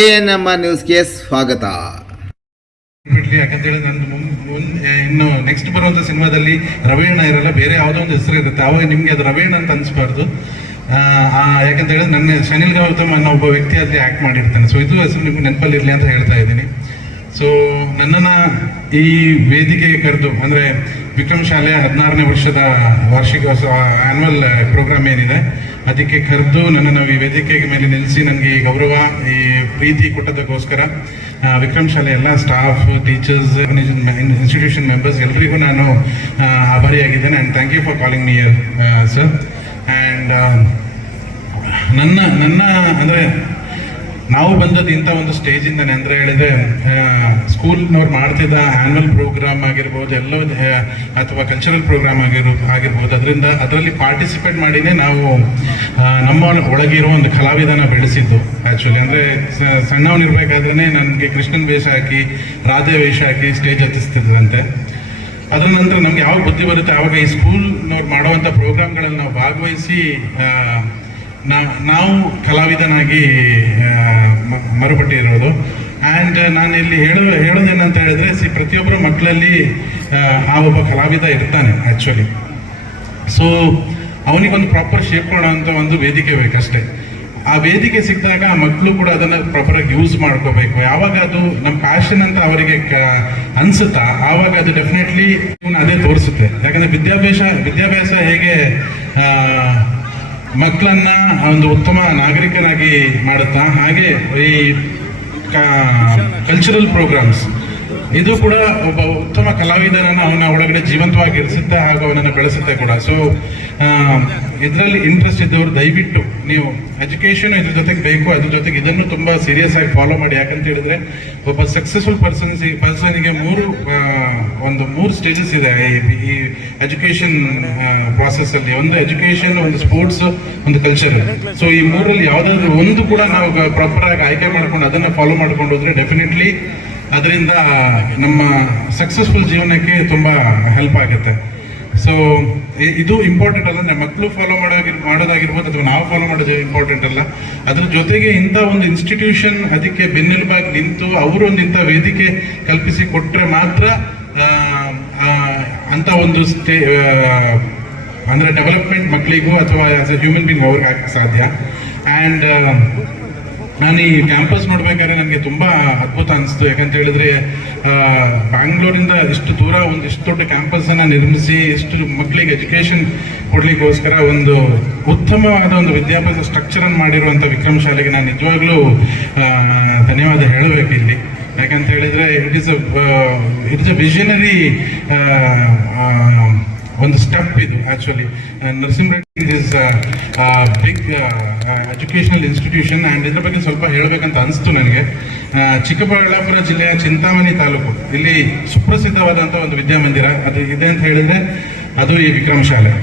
ANM ನ್ಯೂಸ್ಗೆ ಸ್ವಾಗತ. ಯಾಕಂತೇಳಿ ನಂದು ಇನ್ನು ನೆಕ್ಸ್ಟ್ ಬರುವಂತ ಸಿನಿಮಾದಲ್ಲಿ ರವೀಣ ಇರಲ್ಲ, ಬೇರೆ ಯಾವುದೋ ಒಂದು ಹೆಸರು ಇರುತ್ತೆ. ಅವಾಗ ನಿಮ್ಗೆ ಅದು ರವೀಣ ಅಂತ ಅನ್ಸ್ಬಾರ್ದು. ಯಾಕಂತ ಹೇಳಿದ್ರೆ ನನ್ನ ಶನಿಲ್ ಗೌತಮ್ ಅನ್ನೋ ಒಬ್ಬ ವ್ಯಕ್ತಿ ಅಲ್ಲಿ ಆಕ್ಟ್ ಮಾಡಿರ್ತಾನೆ. ಸೊ ಇದು ಹೆಸರು ನಿಮ್ಗೆ ನೆನಪಲ್ಲಿ ಇರಲಿ ಅಂತ ಹೇಳ್ತಾ ಇದ್ದೀನಿ. ಸೊ ನನ್ನನ್ನ ಈ ವೇದಿಕೆಗೆ ಕರೆದು, ಅಂದ್ರೆ ವಿಕ್ರಮ್ ಶಾಲೆ 16ನೇ ವರ್ಷದ ವಾರ್ಷಿಕೋತ್ಸವ ಆನ್ಯುವಲ್ ಪ್ರೋಗ್ರಾಮ್ ಏನಿದೆ ಅದಕ್ಕೆ ಕರೆದು ನನ್ನನ್ನು ಈ ವೇದಿಕೆಗೆ ಮೇಲೆ ನಿಲ್ಲಿಸಿ ನನಗೆ ಈ ಗೌರವ, ಈ ಪ್ರೀತಿ ಕೊಟ್ಟದಕ್ಕೋಸ್ಕರ ವಿಕ್ರಮ್ ಶಾಲೆ ಎಲ್ಲ ಸ್ಟಾಫ್, ಟೀಚರ್ಸ್, ಇನ್ಸ್ಟಿಟ್ಯೂಷನ್ ಮೆಂಬರ್ಸ್ ಎಲ್ರಿಗೂ ನಾನು ಆಭಾರಿಯಾಗಿದ್ದೇನೆ. And thank you for calling me here sir. And ನನ್ನ ಅಂದರೆ ನಾವು ಬಂದದ್ದು ಇಂಥ ಒಂದು ಸ್ಟೇಜಿಂದಾನೆ. ಅಂದರೆ ಹೇಳಿದ್ರೆ ಸ್ಕೂಲ್ನವ್ರು ಮಾಡ್ತಿದ್ದ ಆ್ಯನ್ಯುವಲ್ ಪ್ರೋಗ್ರಾಮ್ ಆಗಿರ್ಬೋದು, ಎಲ್ಲೋ ಅಥವಾ ಕಲ್ಚರಲ್ ಪ್ರೋಗ್ರಾಮ್ ಆಗಿರ್ಬೋದು, ಅದರಲ್ಲಿ ಪಾರ್ಟಿಸಿಪೇಟ್ ಮಾಡಿನೇ ನಾವು ನಮ್ಮ ಒಳಗಿರೋ ಒಂದು ಕಲಾವಿದನ ಬೆಳೆಸಿದ್ದು. ಆ್ಯಕ್ಚುಲಿ ಅಂದರೆ ಸಣ್ಣವನಿರ್ಬೇಕಾದ್ರೆ ನನಗೆ ಕೃಷ್ಣನ್ ವೇಷ ಹಾಕಿ, ರಾಧೆ ವೇಷ ಹಾಕಿ ಸ್ಟೇಜ್ ಹತ್ತಿಸ್ತಿದ್ರಂತೆ. ಅದರ ನಂತರ ನಮ್ಗೆ ಯಾವಾಗ ಬುದ್ಧಿ ಬರುತ್ತೆ ಆವಾಗ ಈ ಸ್ಕೂಲ್ನವ್ರು ಮಾಡುವಂಥ ಪ್ರೋಗ್ರಾಮ್ಗಳಲ್ಲಿ ನಾವು ಭಾಗವಹಿಸಿ ನಾವು ಕಲಾವಿದನಾಗಿ ಮರುಪಟ್ಟಿರೋದು. ಆ್ಯಂಡ್ ನಾನು ಇಲ್ಲಿ ಹೇಳೋದೇನಂತ ಹೇಳಿದ್ರೆ, ಪ್ರತಿಯೊಬ್ಬರ ಮಕ್ಕಳಲ್ಲಿ ಆ ಒಬ್ಬ ಕಲಾವಿದ ಇರ್ತಾನೆ ಆ್ಯಕ್ಚುಲಿ. ಸೊ ಅವನಿಗೊಂದು ಪ್ರಾಪರ್ ಶೇಪ್ ಕೊಡೋಂಥ ಒಂದು ವೇದಿಕೆ ಬೇಕಷ್ಟೇ. ಆ ವೇದಿಕೆ ಸಿಕ್ಕಿದಾಗ ಆ ಮಕ್ಕಳು ಕೂಡ ಅದನ್ನು ಪ್ರಾಪರಾಗಿ ಯೂಸ್ ಮಾಡ್ಕೋಬೇಕು. ಯಾವಾಗ ಅದು ನಮ್ಮ ಪ್ಯಾಷನ್ ಅಂತ ಅವರಿಗೆ ಅನ್ಸುತ್ತಾ ಆವಾಗ ಅದು ಡೆಫಿನೆಟ್ಲಿ ಅದೇ ತೋರಿಸುತ್ತೆ. ಯಾಕಂದರೆ ವಿದ್ಯಾಭ್ಯಾಸ ಹೇಗೆ ಮಕ್ಕಳನ್ನ ಒಂದು ಉತ್ತಮ ನಾಗರಿಕನಾಗಿ ಮಾಡುತ್ತಾ, ಹಾಗೆ ಈ ಕಲ್ಚರಲ್ ಪ್ರೋಗ್ರಾಮ್ಸ್ ಇದು ಕೂಡ ಒಬ್ಬ ಉತ್ತಮ ಕಲಾವಿದರನ್ನ ಅವನ ಒಳಗಡೆ ಜೀವಂತವಾಗಿ ಇರಿಸುತ್ತೆ, ಹಾಗೂ ಅವನನ್ನು ಬೆಳೆಸುತ್ತೆ ಕೂಡ. ಸೊ ಇದರಲ್ಲಿ ಇಂಟ್ರೆಸ್ಟ್ ಇದ್ದವರು ದಯವಿಟ್ಟು ನೀವು ಎಜುಕೇಶನ್ ಇದ್ರ ಜೊತೆಗೆ ಬೇಕು, ಅದ್ರ ಜೊತೆಗೆ ಇದನ್ನು ತುಂಬಾ ಸೀರಿಯಸ್ ಆಗಿ ಫಾಲೋ ಮಾಡಿ. ಯಾಕಂತ ಹೇಳಿದ್ರೆ ಒಬ್ಬ ಸಕ್ಸಸ್ಫುಲ್ ಪರ್ಸನ್ಗೆ ಮೂರು ಸ್ಟೇಜಸ್ ಇದೆ ಈ ಎಜುಕೇಶನ್ ಪ್ರಾಸೆಸ್ ಅಲ್ಲಿ. ಒಂದು ಎಜುಕೇಶನ್, ಒಂದು ಸ್ಪೋರ್ಟ್ಸ್, ಒಂದು ಕಲ್ಚರ್. ಸೊ ಈ ಮೂರಲ್ಲಿ ಯಾವ್ದಾದ್ರು ಒಂದು ಕೂಡ ನಾವು ಪ್ರಾಪರ್ ಆಗಿ ಆಯ್ಕೆ ಮಾಡ್ಕೊಂಡು ಅದನ್ನ ಫಾಲೋ ಮಾಡ್ಕೊಂಡು ಹೋದ್ರೆ ಡೆಫಿನೆಟ್ಲಿ ಅದರಿಂದ ನಮ್ಮ ಸಕ್ಸಸ್ಫುಲ್ ಜೀವನಕ್ಕೆ ತುಂಬಾ ಹೆಲ್ಪ್ ಆಗುತ್ತೆ. ಸೊ ಇದು ಇಂಪಾರ್ಟೆಂಟ್ ಅಲ್ಲ, ಅಂದ್ರೆ ಮಕ್ಕಳು ಫಾಲೋ ಮಾಡೋದಾಗಿರ್ಬೋದು ಅಥವಾ ನಾವು ಫಾಲೋ ಮಾಡೋದು ಇಂಪಾರ್ಟೆಂಟ್ ಅಲ್ಲ. ಅದ್ರ ಜೊತೆಗೆ ಇಂಥ ಒಂದು ಇನ್ಸ್ಟಿಟ್ಯೂಷನ್ ಅದಕ್ಕೆ ಬೆನ್ನೆಲುಬಾಗಿ ನಿಂತು ಅವರು ಒಂದು ಇಂಥ ವೇದಿಕೆ ಕಲ್ಪಿಸಿ ಕೊಟ್ಟರೆ ಮಾತ್ರ ಅಂತ ಒಂದು ಅಂದ್ರೆ ಡೆವಲಪ್ಮೆಂಟ್ ಮಕ್ಕಳಿಗೂ ಅಥವಾ ಆಸ್ ಎ ಹ್ಯೂಮನ್ ಬೀಯಿಂಗ್ ಅವ್ರಿಗೆ ಆಗಕ್ಕೆ ಸಾಧ್ಯ. ಆ್ಯಂಡ್ ನಾನು ಈ ಕ್ಯಾಂಪಸ್ ನೋಡ್ಬೇಕಾದ್ರೆ ನನಗೆ ತುಂಬಾ ಅದ್ಭುತ ಅನಿಸ್ತು. ಯಾಕಂತ ಹೇಳಿದ್ರೆ ಬ್ಯಾಂಗ್ಳೂರಿಂದ ಇಷ್ಟು ದೂರ ಒಂದು ಇಷ್ಟು ದೊಡ್ಡ ಕ್ಯಾಂಪಸ್ ಅನ್ನ ನಿರ್ಮಿಸಿ ಇಷ್ಟು ಮಕ್ಕಳಿಗೆ ಎಜುಕೇಶನ್ ಕೊಡ್ಲಿಕ್ಕೋಸ್ಕರ ಒಂದು ಉತ್ತಮವಾದ ಒಂದು ವಿದ್ಯಾಭ್ಯಾಸ ಸ್ಟ್ರಕ್ಚರ್ ಅನ್ನು ಮಾಡಿರುವಂತ ವಿಕ್ರಮ್ ಶಾಲೆಗೆ ನಾನು ನಿಜವಾಗ್ಲೂ ಧನ್ಯವಾದ ಹೇಳಬೇಕು ಇಲ್ಲಿ. ಯಾಕಂತ ಹೇಳಿದ್ರೆ ಇಟ್ ಇಸ್ ಎ ವಿಷನರಿ ಒಂದು ಸ್ಟೆಪ್ ಇದು actually. Narasimhareddy is big educational institution. And ಇದ್ರ ಬಗ್ಗೆ ಸ್ವಲ್ಪ ಹೇಳಬೇಕಂತ ಅನಿಸ್ತು ನನಗೆ. ಚಿಕ್ಕಬಳ್ಳಾಪುರ ಜಿಲ್ಲೆಯ ಚಿಂತಾಮಣಿ ತಾಲೂಕು, ಇಲ್ಲಿ ಸುಪ್ರಸಿದ್ಧವಾದಂಥ ಒಂದು ವಿದ್ಯಾಮಂದಿರ ಅದು ಇದೆ ಅಂತ ಹೇಳಿದ್ರೆ ಅದು ಈ ವಿಕ್ರಮ್ ಶಾಲೆ.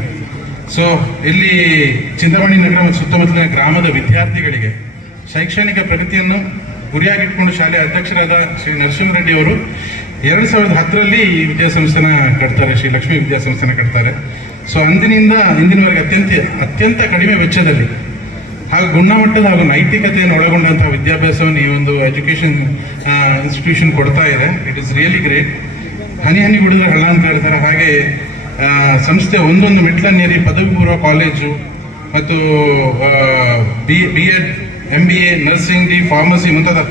ಸೊ ಇಲ್ಲಿ ಚಿಂತಾಮಣಿ ನಗರ ಮತ್ತು ಸುತ್ತಮುತ್ತಲಿನ ಗ್ರಾಮದ ವಿದ್ಯಾರ್ಥಿಗಳಿಗೆ ಶೈಕ್ಷಣಿಕ ಪ್ರಗತಿಯನ್ನು ಗುರಿಯಾಗಿಟ್ಕೊಂಡು ಶಾಲೆಯ ಅಧ್ಯಕ್ಷರಾದ ಶ್ರೀ ನರಸಿಂಹರೆಡ್ಡಿ ಅವರು 2010ರಲ್ಲಿ ಈ ವಿದ್ಯಾಸಂಸ್ಥೆನ ಕಟ್ತಾರೆ, ಶ್ರೀ ಲಕ್ಷ್ಮೀ ವಿದ್ಯಾಸಂಸ್ಥೆನ ಕಟ್ತಾರೆ. ಸೊ ಅಂದಿನಿಂದ ಇಂದಿನವರೆಗೆ ಅತ್ಯಂತ ಕಡಿಮೆ ವೆಚ್ಚದಲ್ಲಿ ಹಾಗೂ ಗುಣಮಟ್ಟದ ಹಾಗೂ ನೈತಿಕತೆಯನ್ನು ಒಳಗೊಂಡಂತಹ ವಿದ್ಯಾಭ್ಯಾಸವನ್ನು ಈ ಒಂದು ಎಜುಕೇಶನ್ ಇನ್ಸ್ಟಿಟ್ಯೂಷನ್ ಕೊಡ್ತಾ ಇದೆ. It is really great. ಹನಿ ಹನಿ ಗುಡಿದ್ರೆ ಹಳ್ಳ ಅಂತ ಹೇಳ್ತಾರೆ. ಹಾಗೆ ಸಂಸ್ಥೆ ಒಂದೊಂದು ಮೆಟ್ಲನ್ನೇರಿ ಪದವಿ ಪೂರ್ವ ಕಾಲೇಜು ಮತ್ತು BEd, MBA, ನರ್ಸಿಂಗ್, ಫಾರ್ಮಸಿ ಮುಂತಾದ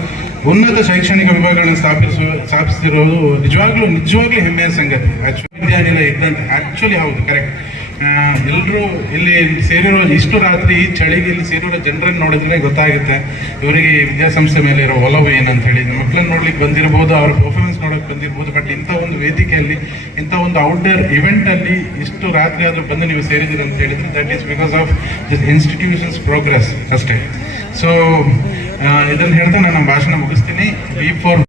ಉನ್ನತ ಶೈಕ್ಷಣಿಕ ವಿಭಾಗಗಳನ್ನು ಸ್ಥಾಪಿಸ್ತಿರೋದು ನಿಜವಾಗ್ಲೂ ಹೆಮ್ಮೆಯ ಸಂಗತಿ. ವಿದ್ಯಾನಿಲಯ ಇದ್ದಂತೆ ಆಕ್ಚುಲಿ ಹೌದು, ಕರೆಕ್ಟ್. ಎಲ್ಲರೂ ಇಲ್ಲಿ ಸೇರಿರೋ ಇಷ್ಟು ರಾತ್ರಿ ಈ ಚಳಿಗೆ ಇಲ್ಲಿ ಸೇರಿರೋ ಜನರನ್ನು ನೋಡಿದ್ರೆ ಗೊತ್ತಾಗುತ್ತೆ ಇವರಿಗೆ ಈ ವಿದ್ಯಾಸಂಸ್ಥೆ ಮೇಲೆ ಇರೋ ಒಲವು ಏನಂತ ಹೇಳಿ. ಮಕ್ಕಳನ್ನ ನೋಡ್ಲಿಕ್ಕೆ ಬಂದಿರ್ಬೋದು, ಅವ್ರ ಪರ್ಫಾರ್ಮೆನ್ಸ್ ನೋಡೋಕೆ ಬಂದಿರ್ಬೋದು, ಬಟ್ ಇಂಥ ಒಂದು ವೇದಿಕೆಯಲ್ಲಿ, ಇಂಥ ಒಂದು ಔಟ್ಡೋರ್ ಇವೆಂಟ್ ಅಲ್ಲಿ ಇಷ್ಟು ರಾತ್ರಿ ಆದ್ರೂ ಬಂದು ನೀವು ಸೇರಿದ್ದೀರಿ ಅಂತ ಹೇಳಿದ್ರೆ that is because of this institutions progress ಅಷ್ಟೇ. ಸೊ ಇದನ್ನು ಹೇಳ್ತಾ ನಾನು ನಮ್ಮ ಭಾಷಣ ಮುಗಿಸ್ತೀನಿ.